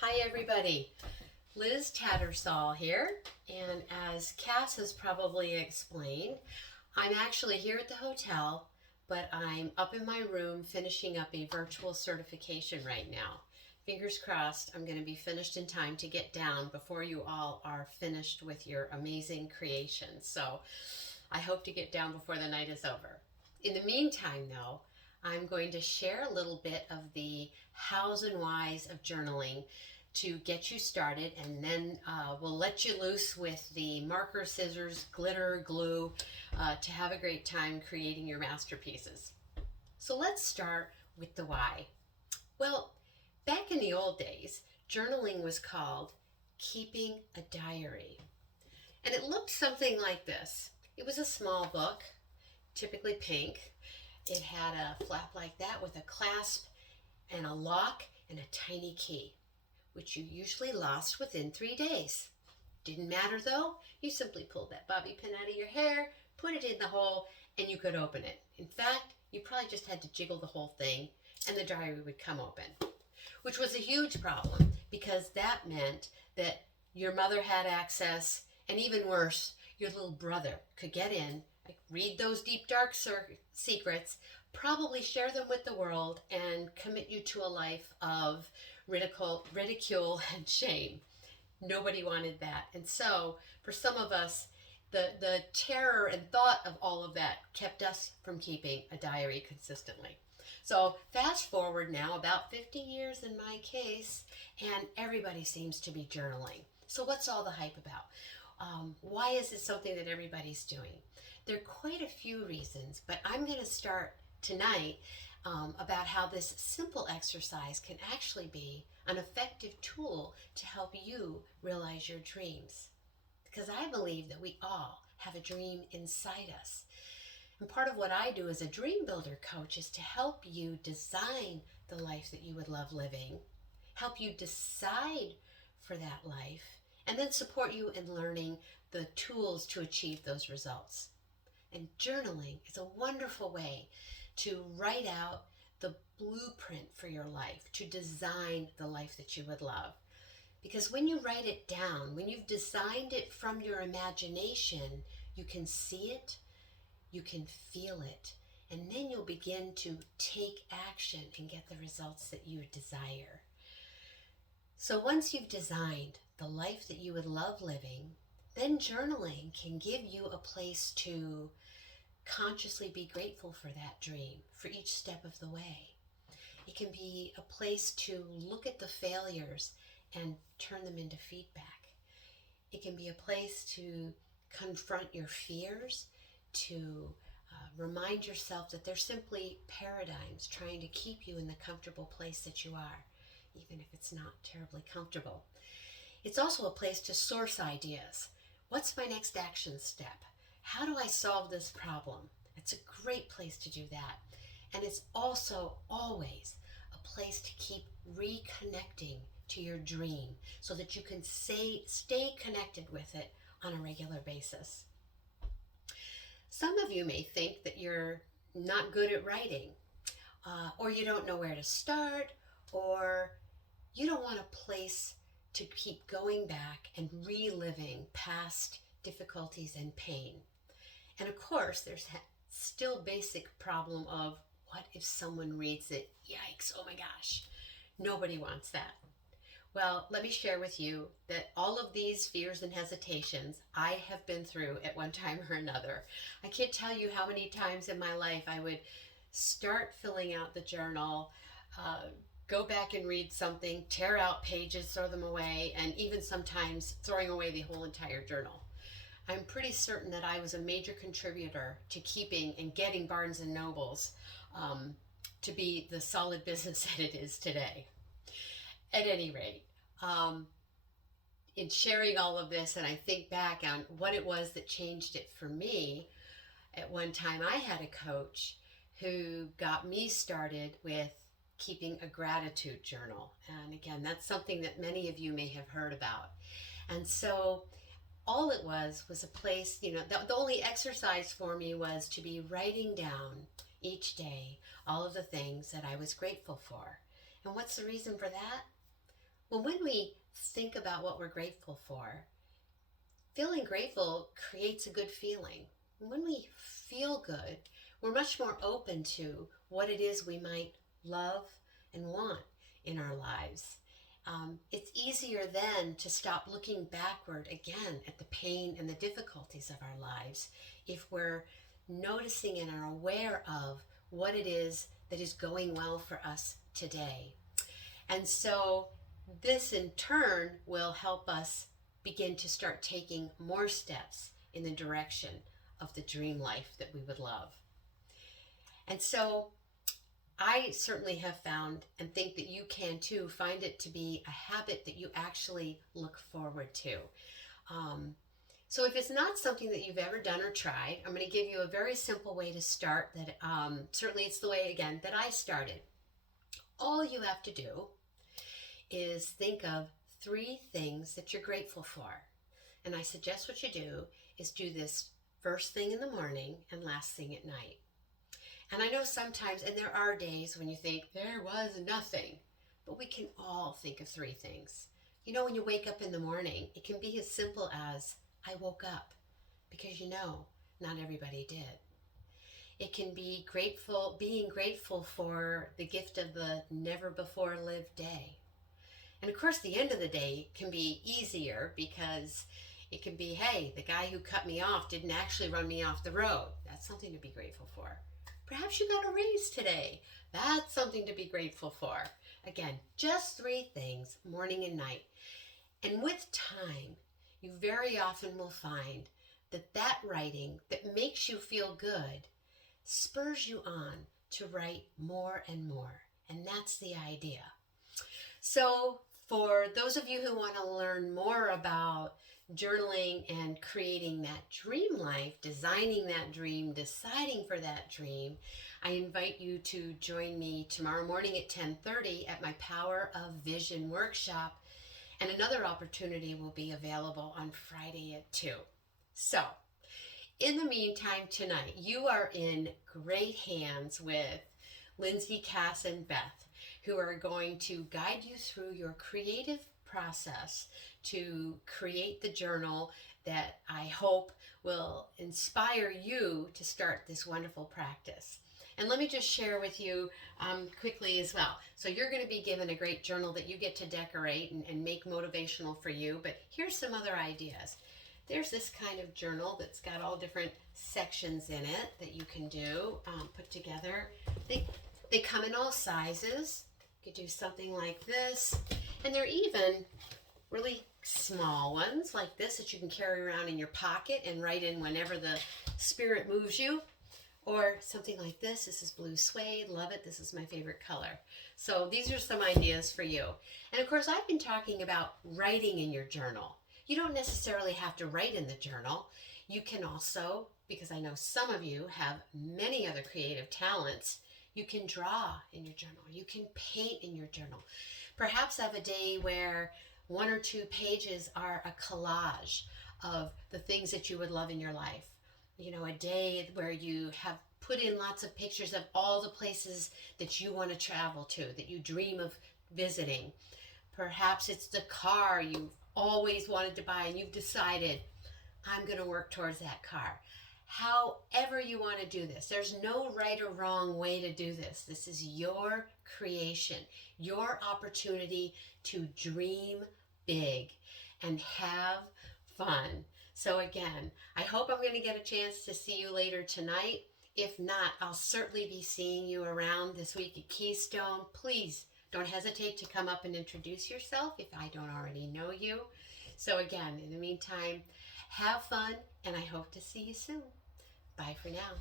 Hi everybody, Liz Tattersall here, and as Cass has probably explained, I'm actually here at the hotel, but I'm up in my room finishing up a virtual certification right now. Fingers crossed I'm going to be finished in time to get down before you all are finished with your amazing creations. So I hope to get down before the night is over. In the meantime, though, I'm going to share a little bit of the hows and whys of journaling to get you started, and then we'll let you loose with the marker, scissors, glitter, glue to have a great time creating your masterpieces. So let's start with the why. Well, back in the old days, journaling was called keeping a diary. And it looked something like this. It was a small book, typically pink. It had a flap like that with a clasp and a lock and a tiny key, which you usually lost within 3 days. Didn't matter though, you simply pulled that bobby pin out of your hair, put it in the hole, and you could open it. In fact, you probably just had to jiggle the whole thing and the diary would come open, which was a huge problem because that meant that your mother had access, and even worse, your little brother could get in, read those deep, dark secrets, probably share them with the world, and commit you to a life of ridicule, and shame. Nobody wanted that. And so, for some of us, the terror and thought of all of that kept us from keeping a diary consistently. So, fast forward now about 50 years in my case, and everybody seems to be journaling. So, what's all the hype about? Why is it something that everybody's doing? There are quite a few reasons, but I'm going to start tonight about how this simple exercise can actually be an effective tool to help you realize your dreams. Because I believe that we all have a dream inside us. And part of what I do as a dream builder coach is to help you design the life that you would love living, help you decide for that life, and then support you in learning the tools to achieve those results. And journaling is a wonderful way to write out the blueprint for your life, to design the life that you would love. Because when you write it down, when you've designed it from your imagination, you can see it, you can feel it, and then you'll begin to take action and get the results that you desire. So once you've designed the life that you would love living, then journaling can give you a place to consciously be grateful for that dream, for each step of the way. It can be a place to look at the failures and turn them into feedback. It can be a place to confront your fears, to remind yourself that they're simply paradigms trying to keep you in the comfortable place that you are, even if it's not terribly comfortable. It's also a place to source ideas. What's my next action step? How do I solve this problem? It's a great place to do that. And it's also always a place to keep reconnecting to your dream so that you can stay connected with it on a regular basis. Some of you may think that you're not good at writing, or you don't know where to start, or you don't want a place to keep going back and reliving past difficulties and pain. And of course, there's still basic problem of what if someone reads it? Yikes, oh my gosh. Nobody wants that. Well, let me share with you that all of these fears and hesitations I have been through at one time or another. I can't tell you how many times in my life I would start filling out the journal, go back and read something, tear out pages, throw them away, and even sometimes throwing away the whole entire journal. I'm pretty certain that I was a major contributor to keeping and getting Barnes and Nobles to be the solid business that it is today. At any rate, in sharing all of this, and I think back on what it was that changed it for me, at one time I had a coach who got me started with keeping a gratitude journal. And again, that's something that many of you may have heard about. And so all it was a place, the only exercise for me was to be writing down each day all of the things that I was grateful for. And what's the reason for that? Well, when we think about what we're grateful for, feeling grateful creates a good feeling. When we feel good, we're much more open to what it is we might love and want in our lives. It's easier then to stop looking backward again at the pain and the difficulties of our lives if we're noticing and are aware of what it is that is going well for us today. And so this in turn will help us begin to start taking more steps in the direction of the dream life that we would love. And so I certainly have found, and think that you can too, find it to be a habit that you actually look forward to. So if it's not something that you've ever done or tried, I'm going to give you a very simple way to start that certainly it's the way, again, that I started. All you have to do is think of 3 things that you're grateful for. And I suggest what you do is do this first thing in the morning and last thing at night. And I know sometimes, and there are days when you think, there was nothing, but we can all think of 3 things. You know, when you wake up in the morning, it can be as simple as, I woke up, because you know, not everybody did. It can be being grateful for the gift of the never before lived day. And of course, the end of the day can be easier because it can be, hey, the guy who cut me off didn't actually run me off the road. That's something to be grateful for. Perhaps you got a raise today. That's something to be grateful for. Again, just 3 things, morning and night. And with time, you very often will find that writing that makes you feel good spurs you on to write more and more. And that's the idea. So for those of you who want to learn more about journaling and creating that dream life, designing that dream, deciding for that dream, I invite you to join me tomorrow morning at 10:30 at my Power of Vision workshop, and another opportunity will be available on Friday at 2. So, in the meantime tonight, you are in great hands with Lindsay, Cass, and Beth, who are going to guide you through your creative process to create the journal that I hope will inspire you to start this wonderful practice. And let me just share with you quickly as well. So you're going to be given a great journal that you get to decorate and make motivational for you. But here's some other ideas. There's this kind of journal that's got all different sections in it that you can do, put together. They come in all sizes. You could do something like this. And they're even really small ones like this that you can carry around in your pocket and write in whenever the spirit moves you. Or something like this. This is blue suede. Love it. This is my favorite color. So these are some ideas for you. And of course, I've been talking about writing in your journal. You don't necessarily have to write in the journal. You can also, because I know some of you have many other creative talents, you can draw in your journal. You can paint in your journal. Perhaps have a day where 1 or 2 pages are a collage of the things that you would love in your life. You know, a day where you have put in lots of pictures of all the places that you want to travel to, that you dream of visiting. Perhaps it's the car you've always wanted to buy and you've decided, I'm going to work towards that car. However you want to do this, there's no right or wrong way to do this. This is your creation, your opportunity to dream big and have fun. So again, I hope I'm going to get a chance to see you later tonight. If not, I'll certainly be seeing you around this week at Keystone. Please don't hesitate to come up and introduce yourself if I don't already know you. So again, in the meantime, have fun, and I hope to see you soon. Bye for now.